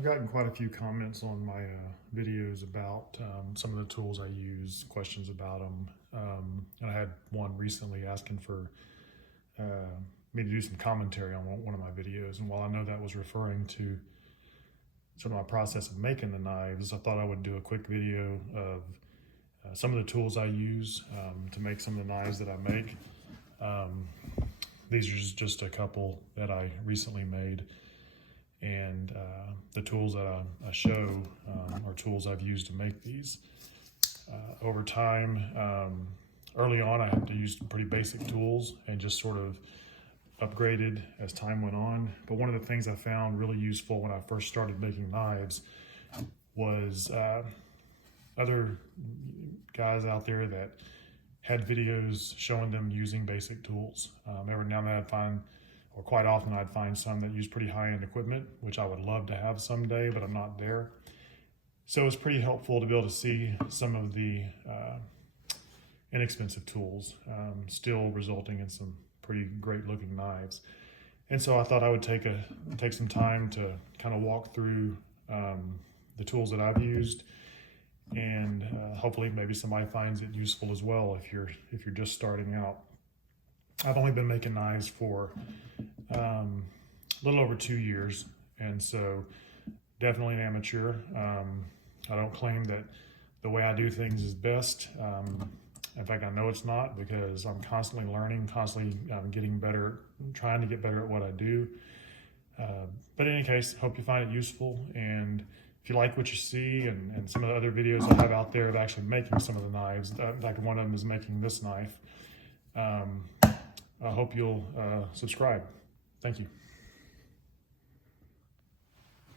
I've gotten quite a few comments on my videos about some of the tools I use, questions about them. And I had one recently asking for me to do some commentary on one of my videos. And while I know that was referring to sort of my process of making the knives, I thought I would do a quick video of some of the tools I use to make some of the knives that I make. These are just a couple that I recently made. And the tools that I show are tools I've used to make these. Over time, early on I had to use some pretty basic tools and just sort of upgraded as time went on. But one of the things I found really useful when I first started making knives was other guys out there that had videos showing them using basic tools. Every now and then I'd find, or quite often I'd find some that use pretty high-end equipment, which I would love to have someday, but I'm not there. So it's pretty helpful to be able to see some of the inexpensive tools still resulting in some pretty great looking knives. And so I thought I would take some time to kind of walk through the tools that I've used, and hopefully maybe somebody finds it useful as well if you're just starting out. I've only been making knives for a little over 2 years, and so definitely an amateur. I don't claim that the way I do things is best. In fact, I know it's not, because I'm constantly learning, constantly getting better, trying to get better at what I do. But in any case, hope you find it useful. And if you like what you see and some of the other videos I have out there of actually making some of the knives, in fact, one of them is making this knife, I hope you'll subscribe. Thank you.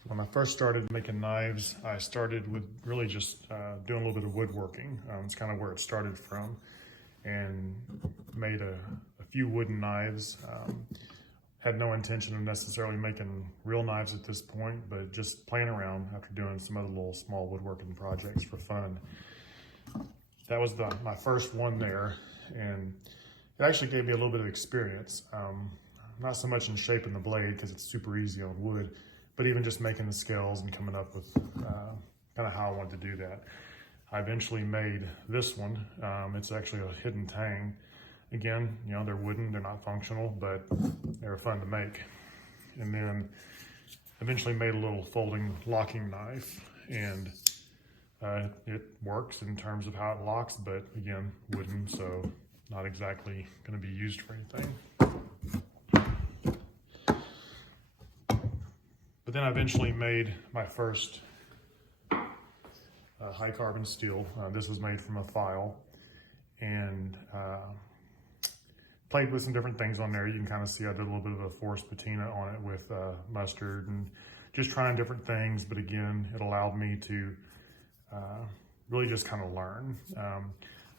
When I first started making knives, I started with really just doing a little bit of woodworking. It's kind of where it started from, and made a few wooden knives. Had no intention of necessarily making real knives at this point, but just playing around after doing some other little small woodworking projects for fun. That was my first one there, and it actually gave me a little bit of experience. Not so much in shaping the blade, because it's super easy on wood, but even just making the scales and coming up with kind of how I wanted to do that. I eventually made this one. It's actually a hidden tang. Again, you know, they're wooden, they're not functional, but they were fun to make. And then eventually made a little folding locking knife, and it works in terms of how it locks, but again, wooden, so not exactly going to be used for anything. But then I eventually made my first high carbon steel. This was made from a file, and played with some different things on there. You can kind of see I did a little bit of a forced patina on it with mustard, and just trying different things. But again, it allowed me to really just kind of learn.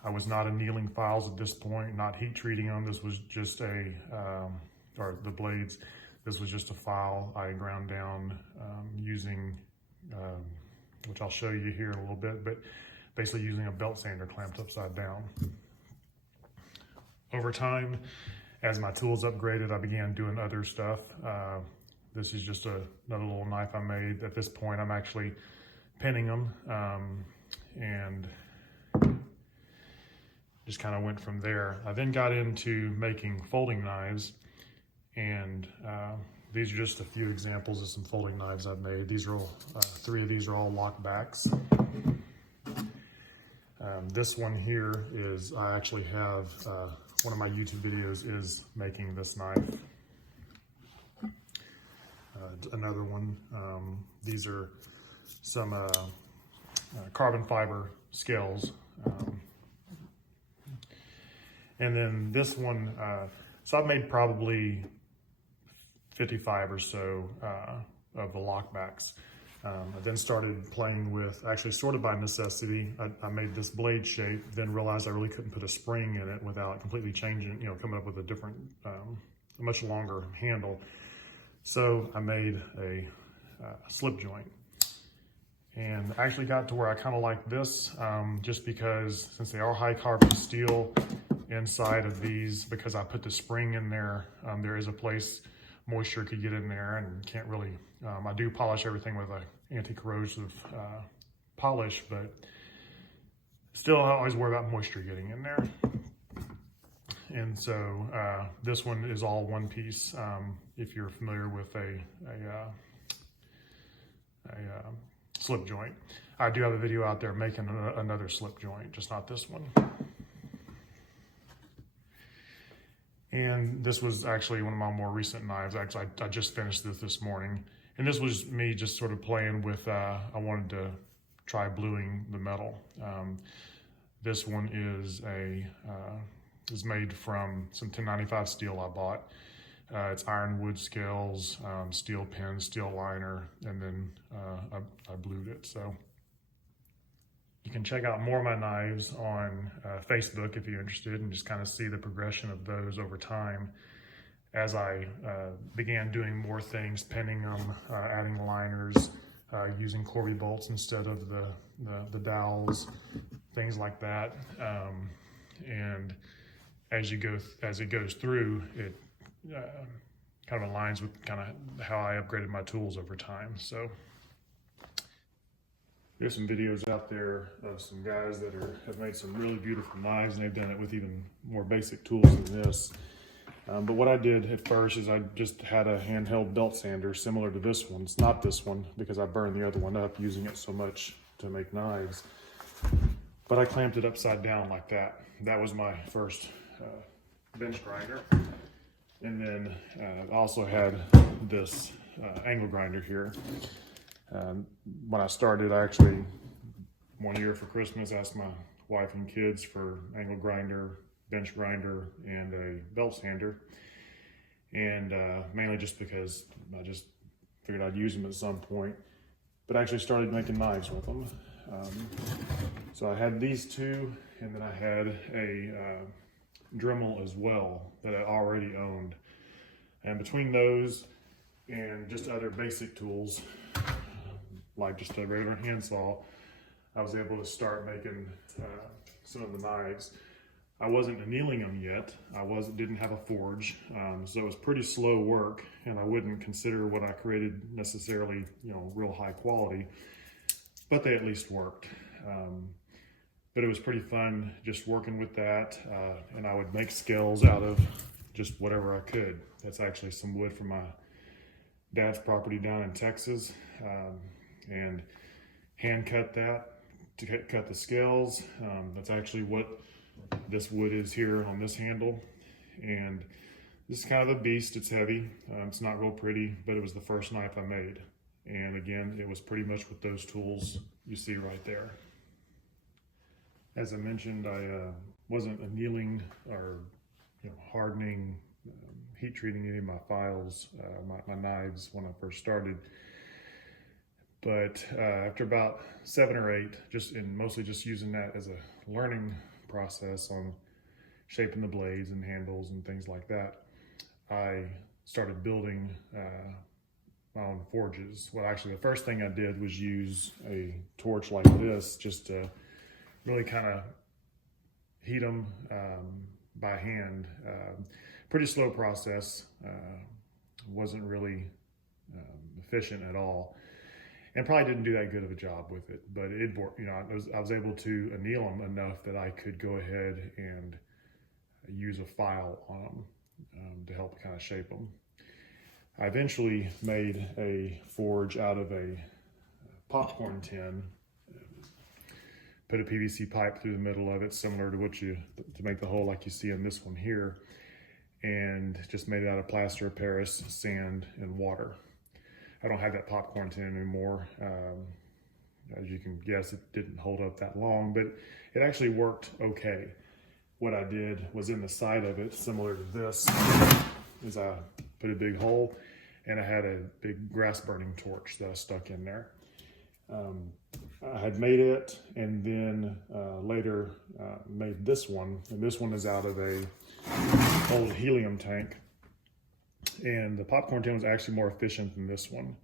I was not annealing files at this point, not heat treating them. This was just or the blades, this was just a file I ground down using, which I'll show you here in a little bit, but basically using a belt sander clamped upside down. Over time, as my tools upgraded, I began doing other stuff. This is just another little knife I made. At this point, I'm actually pinning them, and just kind of went from there. I then got into making folding knives, and these are just a few examples of some folding knives I've made. These are all, 3 of these are all lockbacks. This one here is, I actually have, one of my YouTube videos is making this knife. Another one, these are some carbon fiber scales. And then this one, so I've made probably 55 or so of the lockbacks. I then started playing with, actually sort of by necessity, I made this blade shape, then realized I really couldn't put a spring in it without completely changing, you know, coming up with a different, a much longer handle. So I made a slip joint. And I actually got to where I kind of like this, just because since they are high carbon steel, inside of these, because I put the spring in there, there is a place moisture could get in there and can't really, I do polish everything with a anti-corrosive polish, but still I always worry about moisture getting in there. And so this one is all one piece. If you're familiar with a slip joint, I do have a video out there making another slip joint, just not this one. And this was actually one of my more recent knives. Actually, I just finished this morning. And this was me just sort of playing with, I wanted to try bluing the metal. This one is made from some 1095 steel I bought. It's ironwood scales, steel pins, steel liner, and then I blued it. So you can check out more of my knives on Facebook if you're interested, and just kind of see the progression of those over time as I began doing more things, pinning them, adding liners, using Corby bolts instead of the dowels, things like that. And as it goes through, it kind of aligns with kind of how I upgraded my tools over time. So there's some videos out there of some guys that have made some really beautiful knives, and they've done it with even more basic tools than this. But what I did at first is I just had a handheld belt sander similar to this one. It's not this one because I burned the other one up using it so much to make knives. But I clamped it upside down like that. That was my first bench grinder. And then I also had this angle grinder here. When I started, I actually, one year for Christmas, asked my wife and kids for angle grinder, bench grinder, and a belt sander. And mainly just because I just figured I'd use them at some point. But I actually started making knives with them. So I had these two, and then I had a Dremel as well that I already owned. And between those and just other basic tools, like just a regular handsaw, I was able to start making some of the knives. I wasn't annealing them yet. Didn't have a forge, so it was pretty slow work, and I wouldn't consider what I created necessarily, real high quality, but they at least worked. But it was pretty fun just working with that, and I would make scales out of just whatever I could. That's actually some wood from my dad's property down in Texas, and hand cut that to cut the scales. That's actually what this wood is here on this handle, and this is kind of a beast. It's heavy, it's not real pretty, but it was the first knife I made, and again, it was pretty much with those tools you see right there. As I mentioned, I wasn't annealing or hardening, heat treating any of my files, my knives when I first started. But after about 7 or 8, mostly just using that as a learning process on shaping the blades and handles and things like that, I started building my own forges. Well, actually, the first thing I did was use a torch like this just to really kind of heat them by hand. Pretty slow process. Wasn't really efficient at all, and probably didn't do that good of a job with it. But it worked. I was able to anneal them enough that I could go ahead and use a file on them to help kind of shape them. I eventually made a forge out of a popcorn tin. Put a PVC pipe through the middle of it, similar to to make the hole like you see in this one here, and just made it out of plaster of Paris, sand, and water. I don't have that popcorn tin anymore. As you can guess, it didn't hold up that long, but it actually worked okay. What I did was in the side of it, similar to this, is I put a big hole, and I had a big grass burning torch that I stuck in there. I had made it, and then later made this one, and this one is out of a old helium tank, and the popcorn tin was actually more efficient than this one,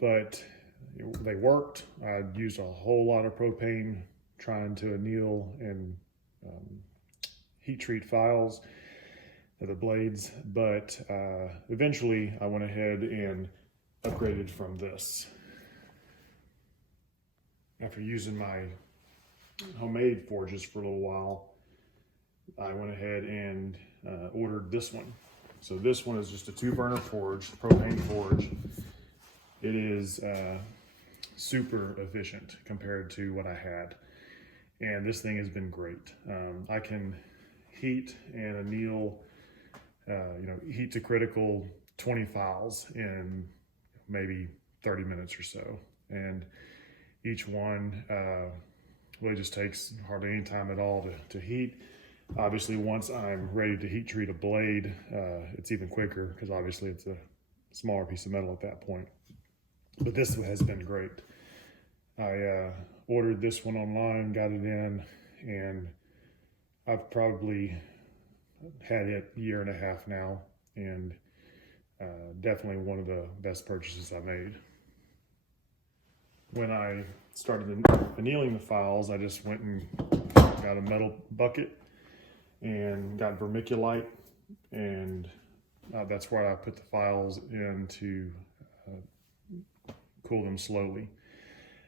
but they worked. I used a whole lot of propane trying to anneal and heat treat files of the blades, but eventually I went ahead and upgraded from this. after using my homemade forges for a little while, I went ahead and ordered this one. So this one is just a 2-burner forge, propane forge. It is super efficient compared to what I had. And this thing has been great. I can heat and anneal, heat to critical 20 files in maybe 30 minutes or so. And each one really just takes hardly any time at all to heat. Obviously, once I'm ready to heat treat a blade, it's even quicker because obviously it's a smaller piece of metal at that point. But this has been great. I ordered this one online, got it in, and I've probably had it a year and a half now, and definitely one of the best purchases I made. When I started annealing the files, I just went and got a metal bucket and got vermiculite, and that's where I put the files in to cool them slowly.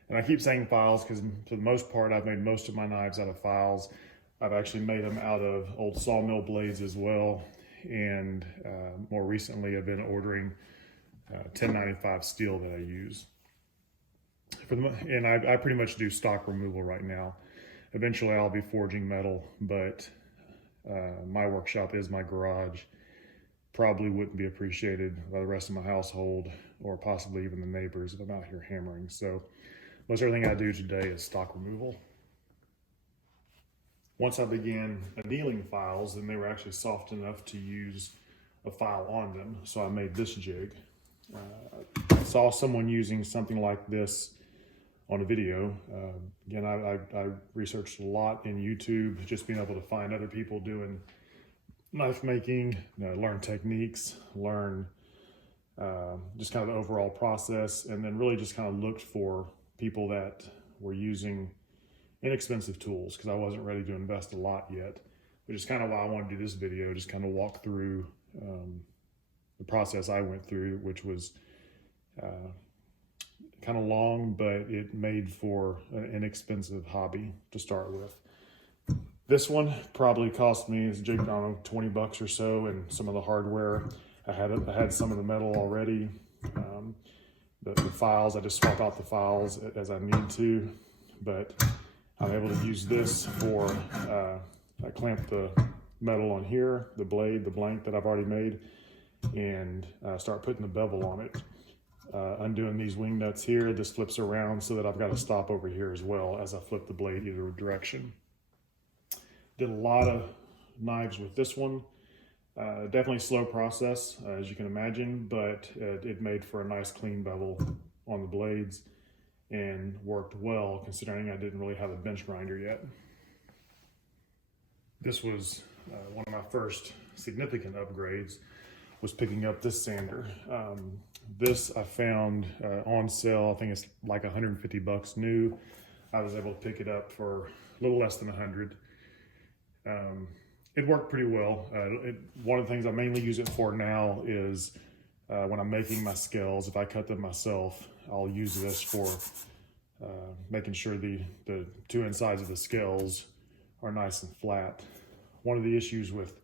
And I keep saying files because for the most part, I've made most of my knives out of files. I've actually made them out of old sawmill blades as well. And more recently, I've been ordering 1095 steel that I use. And I pretty much do stock removal right now. Eventually, I'll be forging metal, but my workshop is my garage. Probably wouldn't be appreciated by the rest of my household or possibly even the neighbors if I'm out here hammering. So most everything I do today is stock removal. Once I began annealing files, then they were actually soft enough to use a file on them. So I made this jig. I saw someone using something like this on a video. Again, I researched a lot in YouTube, just being able to find other people doing knife making, learn techniques, learn just kind of the overall process, and then really just kind of looked for people that were using inexpensive tools because I wasn't ready to invest a lot yet, which is kind of why I wanted to do this video, just kind of walk through the process I went through, which was kind of long, but it made for an inexpensive hobby to start with. This one probably cost me, it's jigged, I don't know, 20 bucks or so, and some of the hardware. I had some of the metal already. The files, I just swap out the files as I need to, but I'm able to use this for, I clamp the metal on here, the blade, the blank that I've already made, and start putting the bevel on it. Undoing these wing nuts here, this flips around so that I've got to stop over here as well as I flip the blade either direction. Did a lot of knives with this one. Definitely a slow process, as you can imagine, but it made for a nice clean bevel on the blades and worked well considering I didn't really have a bench grinder yet. This was one of my first significant upgrades, was picking up this sander. This I found on sale. I think it's like 150 bucks new. I was able to pick it up for a little less than 100. It worked pretty well. One of the things I mainly use it for now is when I'm making my scales. If I cut them myself, I'll use this for making sure the two insides of the scales are nice and flat. One of the issues with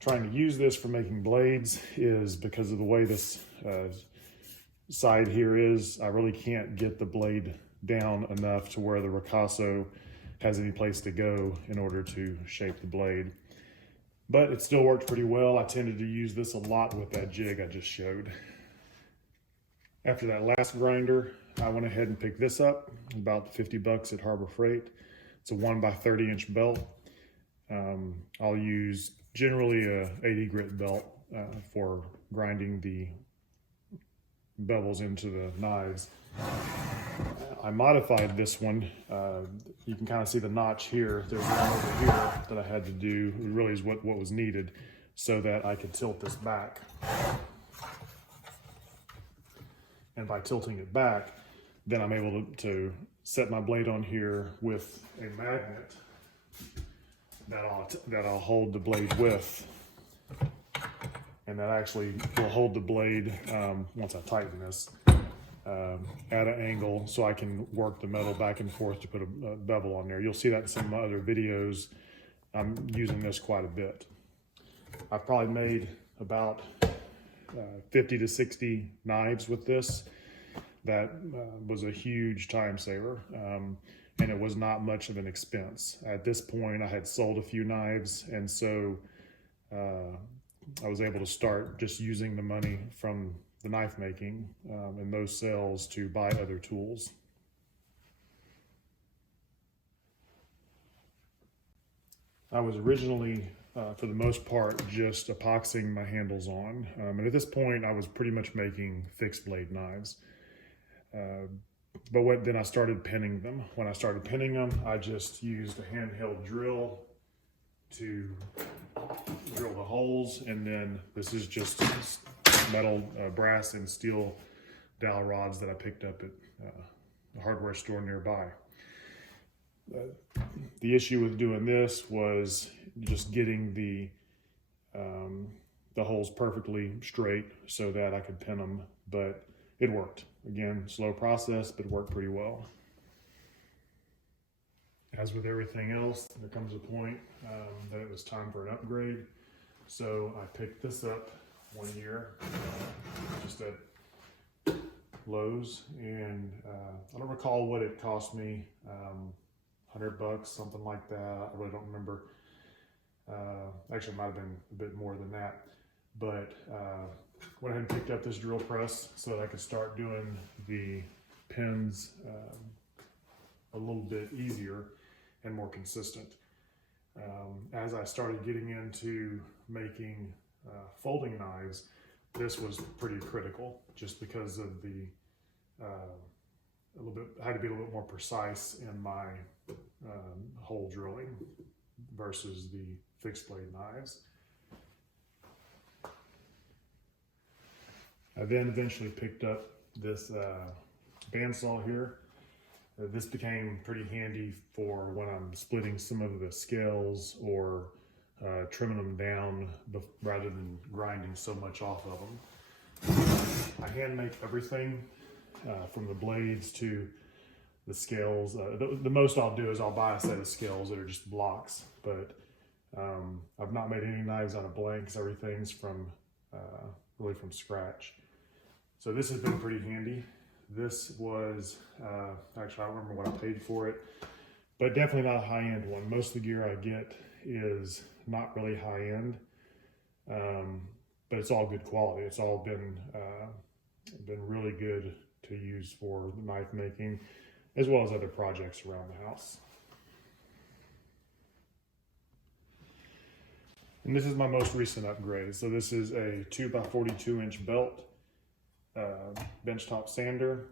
trying to use this for making blades is because of the way this side here is, I really can't get the blade down enough to where the ricasso has any place to go in order to shape the blade. But it still worked pretty well. I tended to use this a lot with that jig I just showed. After that last grinder, I went ahead and picked this up, about 50 bucks at Harbor Freight. It's a 1x30 inch belt. I'll use generally a 80 grit belt for grinding the bevels into the knives. I modified this one. You can kind of see the notch here. There's one over here that I had to do. It really is what was needed so that I could tilt this back. And by tilting it back, then I'm able to set my blade on here with a magnet that I'll hold the blade with. And that actually will hold the blade once I tighten this. at an angle so I can work the metal back and forth to put a bevel on there. You'll see that in some of my other videos. I'm using this quite a bit. I've probably made about 50 to 60 knives with this. That was a huge time saver, and it was not much of an expense. At this point, I had sold a few knives, and so I was able to start just using the money from the knife making and those sales to buy other tools. I was originally, for the most part, just epoxying my handles on. And at this point, I was pretty much making fixed blade knives. But then I started pinning them. When I started pinning them, I just used a handheld drill to drill the holes. And then this is just metal, brass and steel dowel rods that I picked up at a hardware store nearby. The issue with doing this was just getting the holes perfectly straight so that I could pin them, but it worked. Again, slow process, but it worked pretty well. As with everything else, there comes a point that it was time for an upgrade. So I picked this up one year, just at Lowe's, and I don't recall what it cost me, $100, something like that. I really don't remember. Actually, it might have been a bit more than that. But went ahead and picked up this drill press so that I could start doing the pins a little bit easier and more consistent. As I started getting into making folding knives, this was pretty critical just because of the I had to be a little bit more precise in my hole drilling versus the fixed blade knives. I then eventually picked up this bandsaw here. This became pretty handy for when I'm splitting some of the scales or trimming them down rather than grinding so much off of them. I hand make everything from the blades to the scales. The most I'll do is I'll buy a set of scales that are just blocks, but I've not made any knives out of blanks. Everything's from really from scratch. So this has been pretty handy. This was, actually I don't remember what I paid for it, but definitely not a high-end one. Most of the gear I get is not really high-end, but it's all good quality. It's all been really good to use for knife making, as well as other projects around the house. And this is my most recent upgrade. So this is a 2x42-inch belt benchtop sander.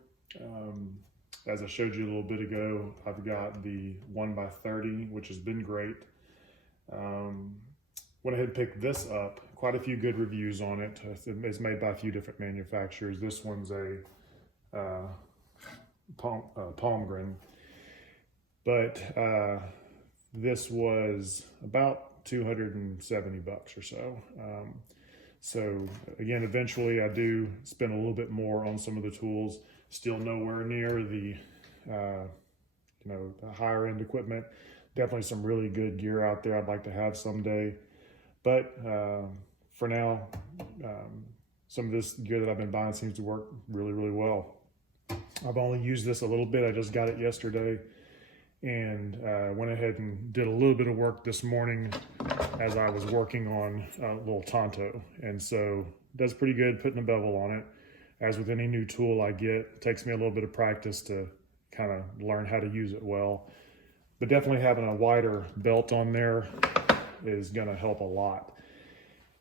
As I showed you a little bit ago, I've got the 1x30, which has been great. Went ahead and picked this up. Quite a few good reviews on it. It's made by a few different manufacturers. This one's a Palmgren, but this was about $270 or so. So again, eventually I do spend a little bit more on some of the tools. Still nowhere near the the higher end equipment. Definitely some really good gear out there I'd like to have someday. But for now, some of this gear that I've been buying seems to work really, really well. I've only used this a little bit. I just got it yesterday and went ahead and did a little bit of work this morning as I was working on a little Tonto. And so it does pretty good putting a bevel on it. As with any new tool I get, it takes me a little bit of practice to kind of learn how to use it well. But definitely having a wider belt on there is going to help a lot.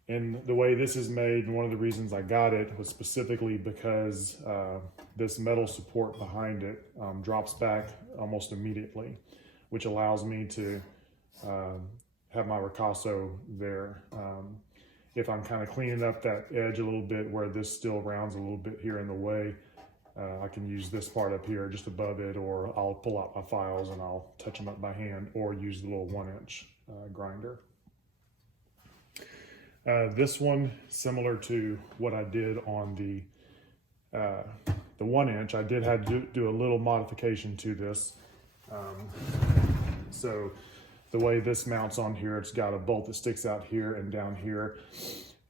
And the way this is made, and one of the reasons I got it was specifically because this metal support behind it drops back almost immediately, which allows me to have my ricasso there. If I'm kind of cleaning up that edge a little bit where this still rounds a little bit here in the way, I can use this part up here just above it, or I'll pull out my files and I'll touch them up by hand, or use the little 1-inch grinder. This one, similar to what I did on the the 1 inch, I did have to do a little modification to this. So the way this mounts on here, it's got a bolt that sticks out here and down here.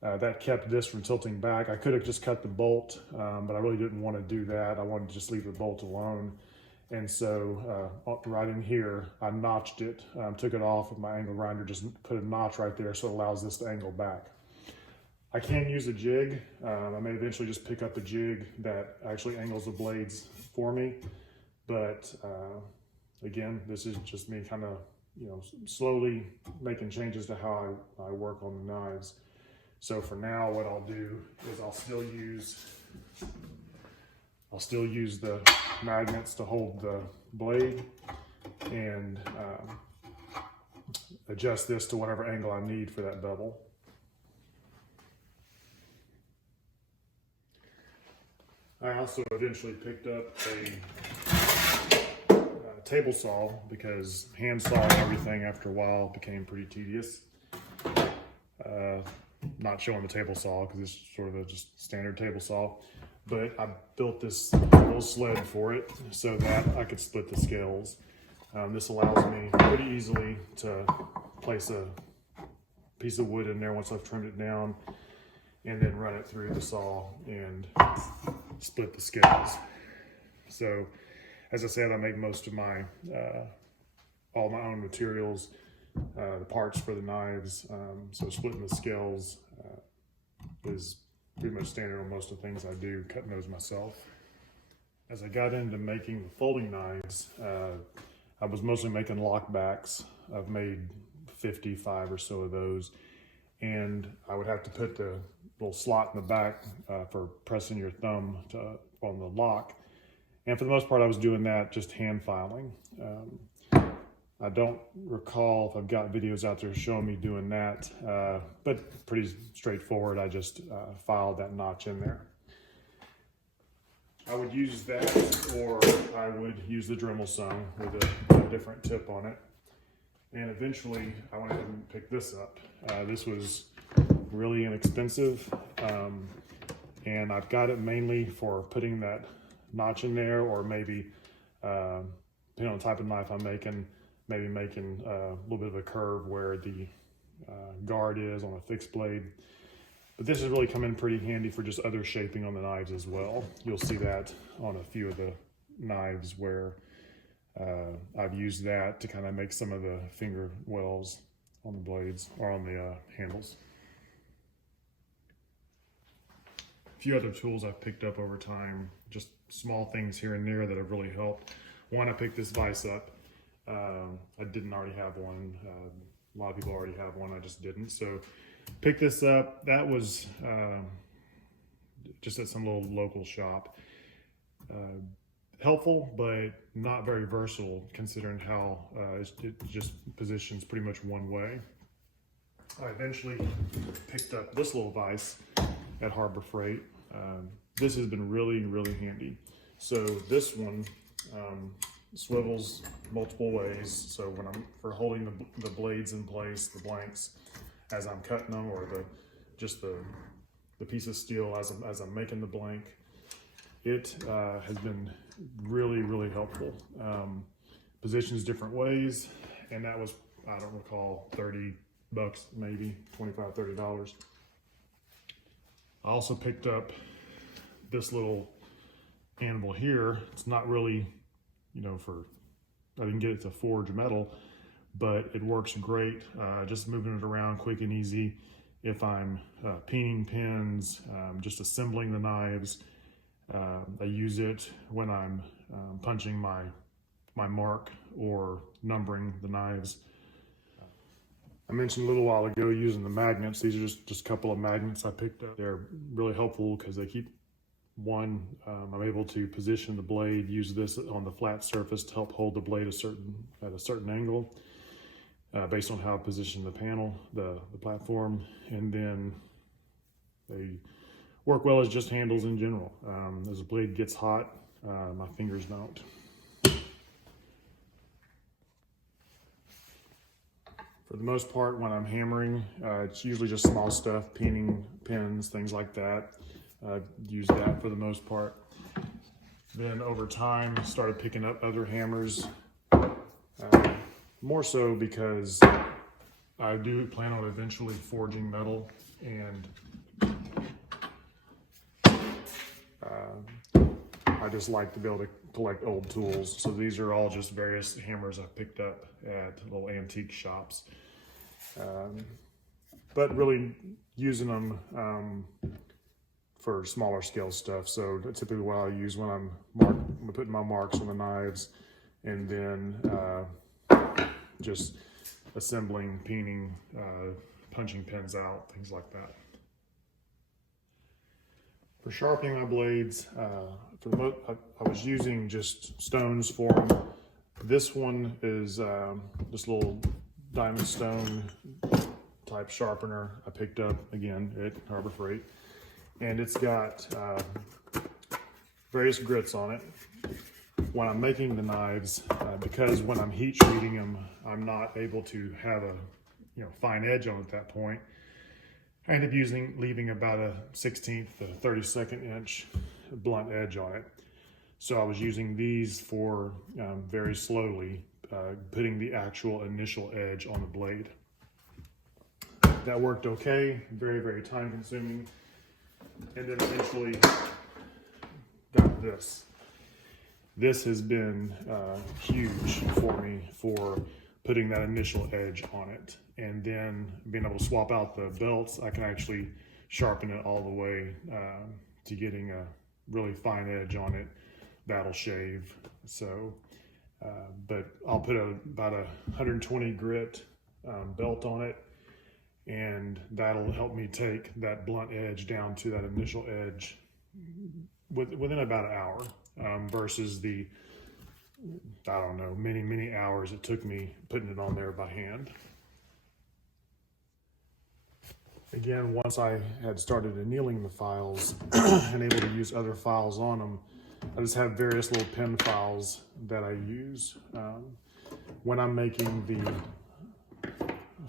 That kept this from tilting back. I could have just cut the bolt, but I really didn't want to do that. I wanted to just leave the bolt alone. And so right in here, I notched it, took it off with my angle grinder, just put a notch right there so it allows this to angle back. I can use a jig. I may eventually just pick up a jig that actually angles the blades for me. But again, this is just me kind of, slowly making changes to how I work on the knives. So for now, what I'll do is I'll still use the magnets to hold the blade and adjust this to whatever angle I need for that bevel. I also eventually picked up a table saw because hand sawing everything after a while became pretty tedious. Not showing the table saw because it's sort of a just standard table saw, but I built this little sled for it so that I could split the scales. This allows me pretty easily to place a piece of wood in there once I've trimmed it down, and then run it through the saw and split the scales. So, as I said, I make most of my all my own materials, the parts for the knives. So splitting the scales is pretty much standard on most of the things I do, cutting those myself. As I got into making the folding knives, I was mostly making lockbacks. I've made 55 or so of those, and I would have to put the little slot in the back for pressing your thumb on the lock. And for the most part, I was doing that just hand filing. I don't recall if I've got videos out there showing me doing that, but pretty straightforward. I just filed that notch in there. I would use that, or I would use the Dremel sewn with a different tip on it. And eventually, I went ahead and picked this up. This was really inexpensive, and I've got it mainly for putting that notch in there, or maybe, depending on the type of knife I'm making, maybe making a little bit of a curve where the guard is on a fixed blade. But this has really come in pretty handy for just other shaping on the knives as well. You'll see that on a few of the knives where I've used that to kind of make some of the finger wells on the blades or on the handles. A few other tools I've picked up over time, just small things here and there that have really helped. One, I picked this vise up. I didn't already have one. A lot of people already have one, I just didn't. So pick this up. That was just at some little local shop. Helpful, but not very versatile considering how it just positions pretty much one way. I eventually picked up this little vise at Harbor Freight. This has been really, really handy. So this one swivels multiple ways. So when I'm holding the blades in place, the blanks, as I'm cutting them, or the piece of steel as I'm making the blank, it has been really, really helpful. Positions different ways, and that was, I don't recall, 30 bucks, maybe $25, $30. I also picked up this little animal here. It's not really, I didn't get it to forge metal, but it works great. Just moving it around quick and easy. If I'm peening pins, just assembling the knives. I use it when I'm punching my mark or numbering the knives. I mentioned a little while ago using the magnets. These are just a couple of magnets I picked up. They're really helpful because they keep I'm able to position the blade, use this on the flat surface to help hold the blade at a certain angle based on how I position the panel, the platform, and then they work well as just handles in general. As the blade gets hot, my fingers don't. For the most part, when I'm hammering, it's usually just small stuff, peening pins, things like that. Use that for the most part. Then over time, started picking up other hammers, more so because I do plan on eventually forging metal, and I just like to be able to collect old tools. So these are all just various hammers I've picked up at little antique shops. But really using them for smaller scale stuff. So typically what I use when I'm putting my marks on the knives, and then just assembling, peening, punching pins out, things like that. For sharpening my blades, I was using just stones for them. This one is this little diamond stone type sharpener I picked up again at Harbor Freight, and it's got various grits on it. When I'm making the knives, because when I'm heat treating them, I'm not able to have a fine edge on it at that point. I end up leaving about a 1/16 to 32nd inch blunt edge on it. So I was using these for very slowly putting the actual initial edge on the blade. That worked okay, very, very time consuming. And then eventually got this. This has been huge for me for putting that initial edge on it. And then being able to swap out the belts, I can actually sharpen it all the way to getting a really fine edge on it. That'll shave. So, but I'll put about a 120 grit belt on it, and that'll help me take that blunt edge down to that initial edge within about an hour, versus the, I don't know, many hours it took me putting it on there by hand. Again, once I had started annealing the files and able to use other files on them, I just have various little pen files that I use. When I'm making the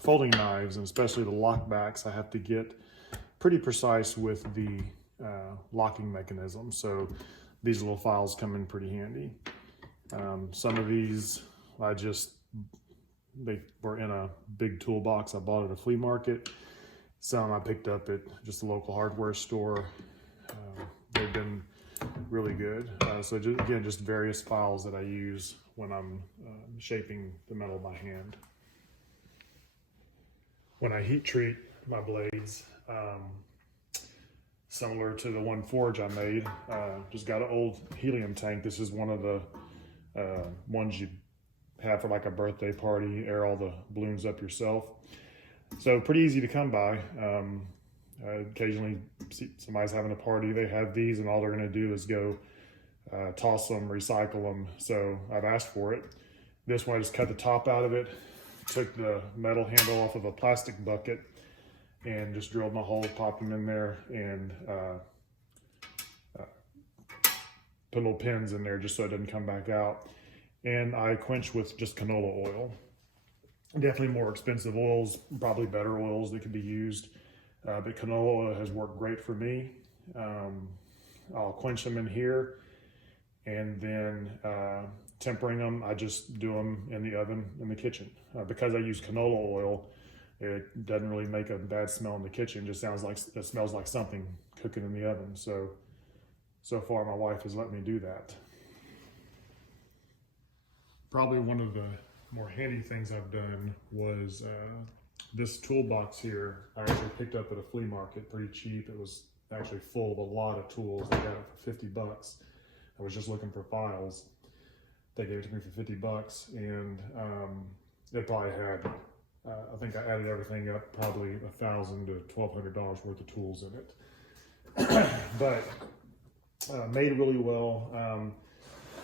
folding knives, and especially the lockbacks, I have to get pretty precise with the locking mechanism. So these little files come in pretty handy. Some of these, they were in a big toolbox I bought at a flea market. Some I picked up at just a local hardware store. They've been really good. So just various files that I use when I'm shaping the metal by hand. When I heat treat my blades, similar to the one forge I made, just got an old helium tank. This is one of the ones you have for like a birthday party, air all the balloons up yourself. So pretty easy to come by. Occasionally see somebody's having a party, they have these, and all they're gonna do is go toss them, recycle them. So I've asked for it. This one I just cut the top out of it, took the metal handle off of a plastic bucket, and just drilled my hole, popped them in there, and put little pins in there just so it doesn't come back out. And I quench with just canola oil. Definitely more expensive oils, probably better oils that could be used, but canola oil has worked great for me. I'll quench them in here, and then tempering them, I just do them in the oven in the kitchen. Because I use canola oil, it doesn't really make a bad smell in the kitchen. It just it smells like something cooking in the oven. So far my wife has let me do that. Probably one of the more handy things I've done was this toolbox here. I actually picked up at a flea market pretty cheap. It was actually full of a lot of tools. I got it for 50 bucks. I was just looking for files. They gave it to me for 50 bucks, and it probably had, I think I added everything up, probably $1,000 to $1,200 worth of tools in it. But made really well.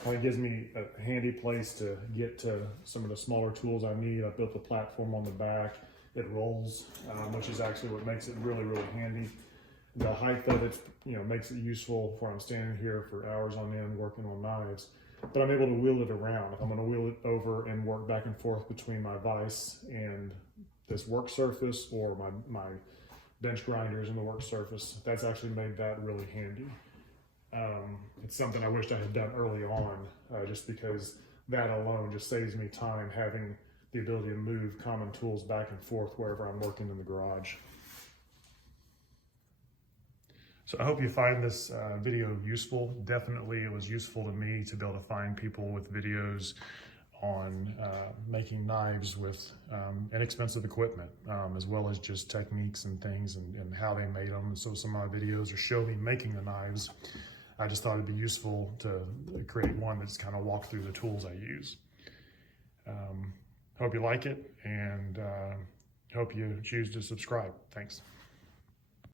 It gives me a handy place to get to some of the smaller tools I need. I built a platform on the back. It rolls, which is actually what makes it really, really handy. The height of it, makes it useful for I'm standing here for hours on end working on knives. But I'm able to wheel it around. If I'm going to wheel it over and work back and forth between my vise and this work surface, or my bench grinders and the work surface, that's actually made that really handy. It's something I wished I had done early on, just because that alone just saves me time having the ability to move common tools back and forth wherever I'm working in the garage. So I hope you find this video useful. Definitely it was useful to me to be able to find people with videos on making knives with inexpensive equipment, as well as just techniques and things and how they made them. So some of my videos are show me making the knives. I just thought it'd be useful to create one that's kind of walk through the tools I use. Hope you like it, and hope you choose to subscribe. Thanks.